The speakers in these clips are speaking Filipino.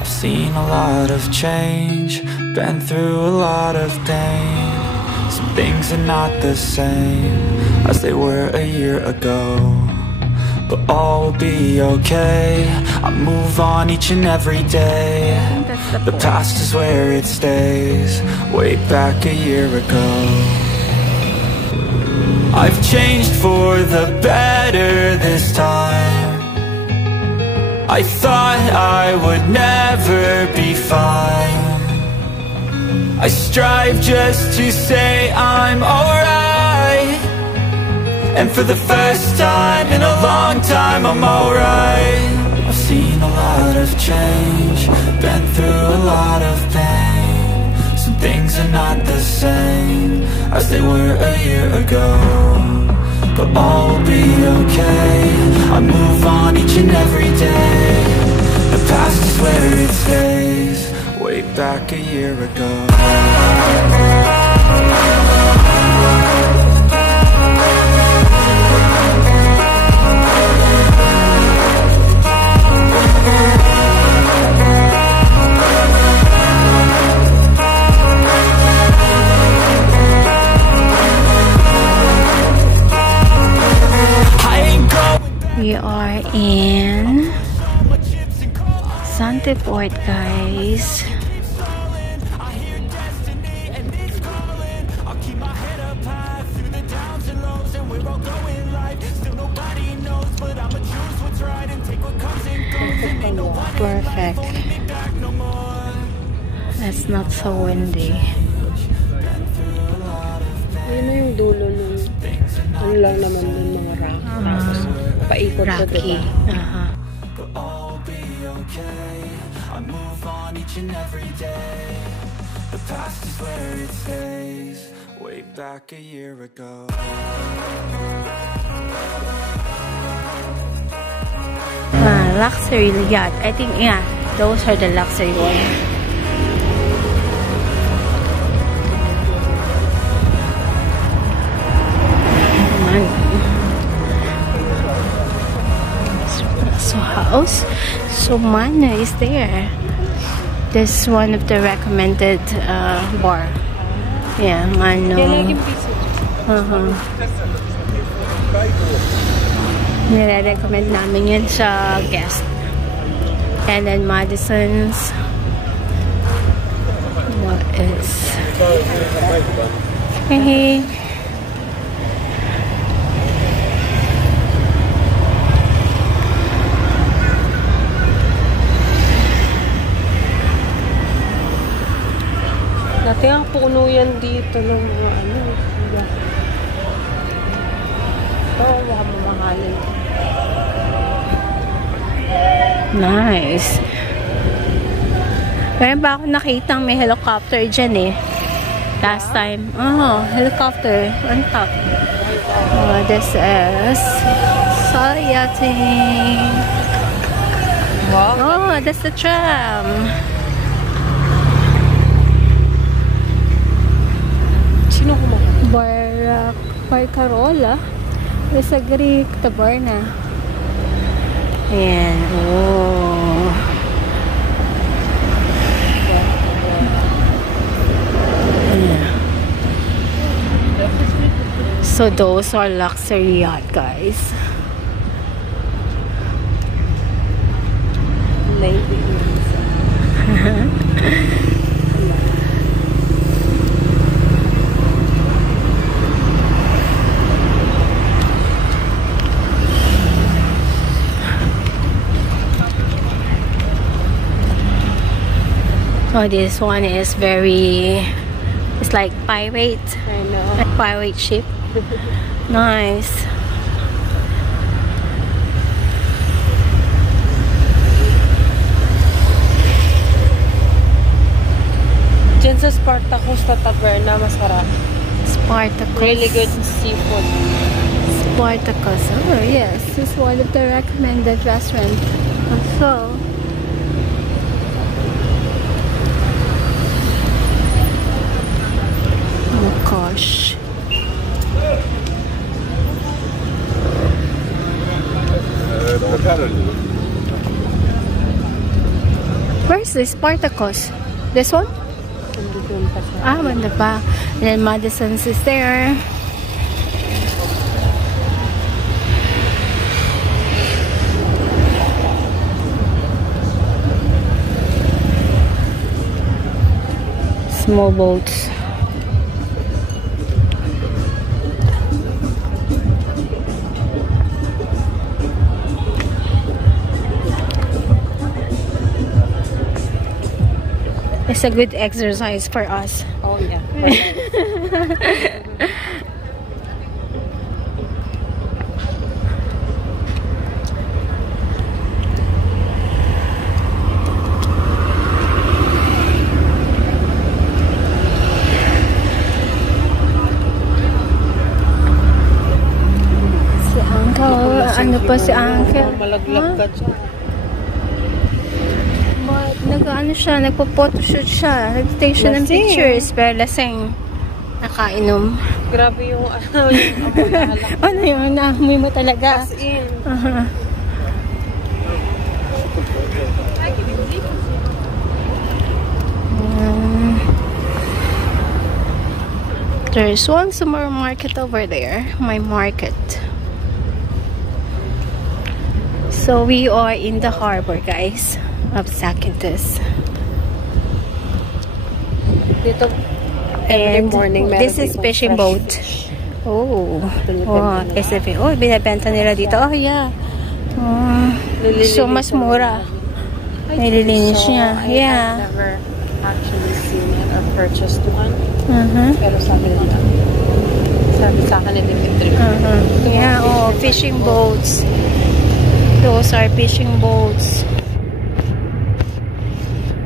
I've seen a lot of change, been through a lot of pain. Some things are not the same as they were a year ago, but all will be okay. I move on each and every day. The past is where it stays, way back a year ago. I've changed for the better this time. I thought I would never be fine. I strive just to say I'm alright, and for the first time in a long time I'm alright. I've seen a lot of change, been through a lot of pain. Some things are not the same as they were a year ago, but all will be okay. I move on each and every day. The past is where it stays, way back a year ago. We are in Zakynthos, guys. Perfect. It's not so windy. Ayun na yung dulo nung ano lang naman yung mga rock. Tapos paikot sa diba? I move on each and every day. The past is where it stays, way back a year ago. Luxury yacht. I think, yeah, those are the luxury ones. So house, so Mano is there. This is one of the recommended bar. Yeah, Mano. Nire-recommend namin yun sa guest. And then Madison's. What is? Hey. Dati ang puno yan dito ng mga ano. Ito, baka mamahalin. Nice. Meron ba ako nakitang may helicopter dyan eh. Last time. Oh, helicopter on top. Oh, this is yachting. Wow. Oh, that's the tram. Sino kumakain? Barcarola. There's a Greek taberna. Ayan. Oh. Yeah. So those are luxury yacht, guys. Lady. Oh, this one is very, it's like pirate. I know. Pirate ship. Nice. Diyan sa Spartacus na taberna, masarap. Spartacus. Really good seafood. Spartacus. Oh, yes. This is one of the recommended restaurants. So, oh gosh. Where's Where's the Spartacus? This one? Nandun pa siya. Ah, banda pa. And then Madison's is there. Small boats. It's a good exercise for us. Oh, yeah. Si Uncle, ano pa si Uncle? Malaglag ka siya. But nag-ano siya, nagpo-photoshoot siya. Nag-take siya ng Lasing. pictures, pero lasing. Nakainom. Grabe yung yung amoy alak. Ano yun? Naamoy mo talaga. As in. There's one summer market over there. My market. So we are in the harbor, guys, of Zakynthos. Dito, every And morning meron this is ditong fishing fresh boat. fish. Oh, Binibenta wow, nila. Pacific. Oh, binibenta nila dito. Oh, yeah. So, mas mura. Nililinis niya. Yeah. I've never actually seen it or purchased one. Pero sabi sa akin ni Dimitri. Yeah, oh, fishing boats. Those are fishing boats.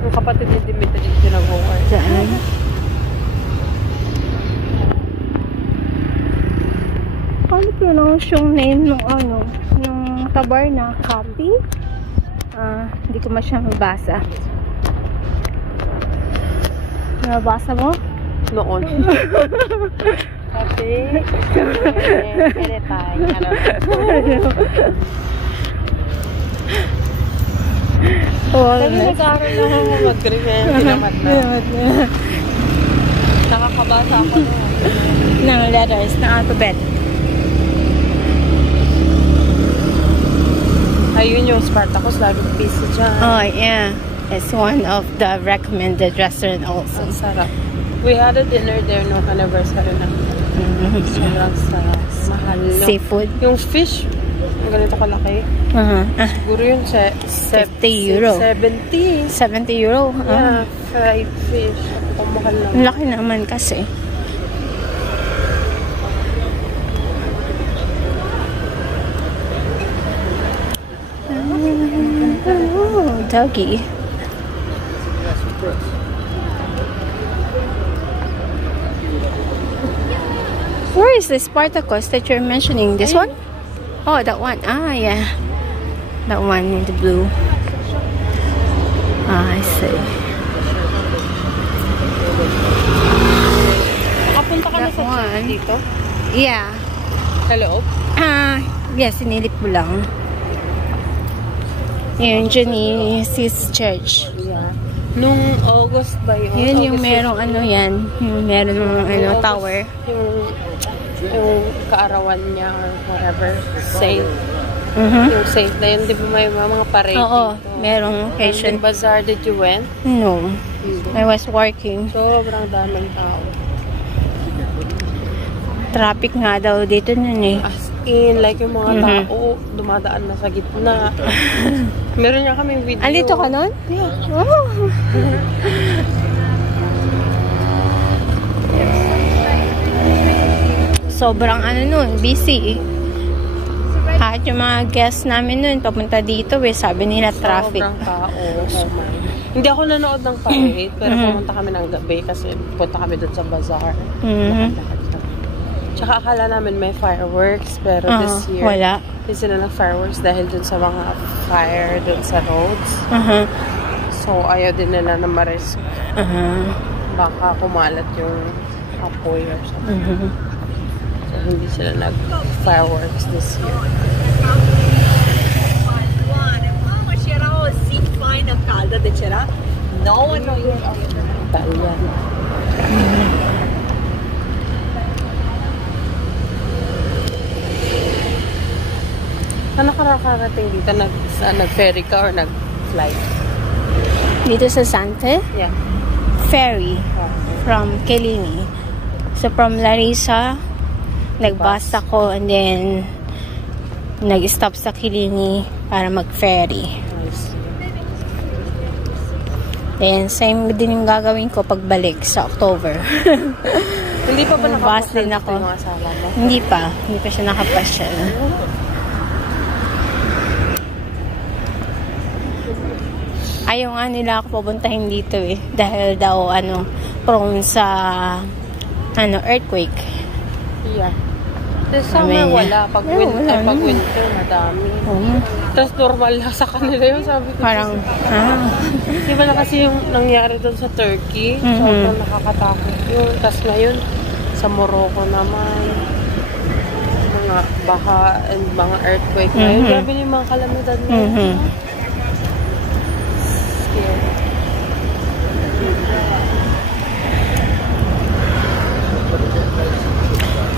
Yung kapatid ni Dimitri din nag-work. Saan? Ano pronounce yung name ng ano? Yung tabarna? Copy? Hindi ko masyadong mabasa. Nabasa mo? Noon. Kasi, pwede tayo. Kasi nag-aaral lang ako mag-green. Tinamad na. Nakakabasa ako Ng letters, ng alphabet. Ayun yung Spartacus, laging busy dyan. Oh, yeah. It's one of the recommended restaurant also. Ang sarap. We had a dinner there nung anniversary na. Sobrang sarap. Mahal. Seafood. Yung fish, ganito kalaki. Siguro yun sa 50 euro. 70. 70 euro. Yeah, fried fish. Ang mahal naman. Ang laki naman kasi. Oh, doggy. Where is the Spartacus that you're mentioning? This one? Oh, that one. Ah, yeah. That one in the blue. Ah, I see. Nakapunta ka na That sa one. church dito? Yeah. Sa loob? Yes, sinilip ko lang. Yung Genesis Church. Yeah. Nung August ba yun? Yun yung August merong ano yan. Yung meron ng ano, August, tower. Yung kaarawan niya or whatever. Saint. Yung saint na yun, di ba may mga parade Oo, dito? merong And occasion. the bazaar, did you went? No. I was working. Sobrang daming tao. Traffic nga daw dito nun eh. As in, like yung mga tao, dumadaan na sa gitna. Meron niya kaming video. Andito ka nun? Yeah. Oh. Sobrang ano nun, busy. Kahit yung mga guests namin nun, papunta dito eh, sabi nila traffic. Sobrang tao. Oh my. Hindi ako nanood ng parade, pero pumunta kami ng gabi kasi punta kami dun sa bazaar. Tsaka akala namin may fireworks, pero this year, wala. hindi sila ng fireworks dahil dun sa mga fire dun sa roads. So, ayaw din nila na ma-risk. Baka kumalat yung apoy or something. So, hindi sila nag-fireworks this year. No one knows. Italian. Ano ka nakarating dito? Nag-ferry ka or nag-flight? Dito sa Sante, Yeah. ferry from Kelini. So from Larissa, nag-bus ako and then nag-stop sa Kelini para mag-ferry. Nice. Then same din yung gagawin ko pagbalik sa October. Hindi pa ba Bus din nakapasyal ako. yung mga asawa mo? Hindi pa siya nakapasyal. Ayaw nga nila ako pupuntahin dito eh. Dahil daw prone sa earthquake. Yeah. This summer wala. Pag winter, madami. Tapos normal lang sa kanila yun. Sabi ko. Parang, Di ba na kasi yung nangyari doon sa Turkey? Sobrang nakakatakot yun. Tapos ngayon, sa Morocco naman, mga baha and mga earthquake ngayon. Grabe yung mga kalamidad ngayon.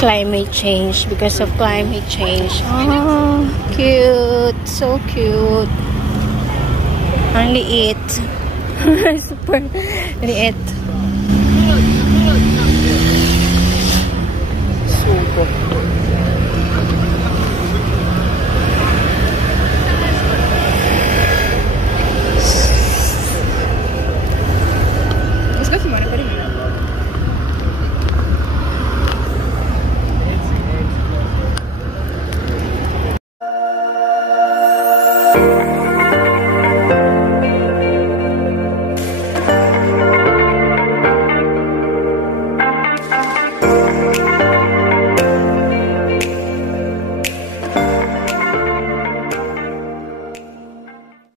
climate change. Because of climate change. Oh, cute. So cute. Ang liit. Super liit. Subo.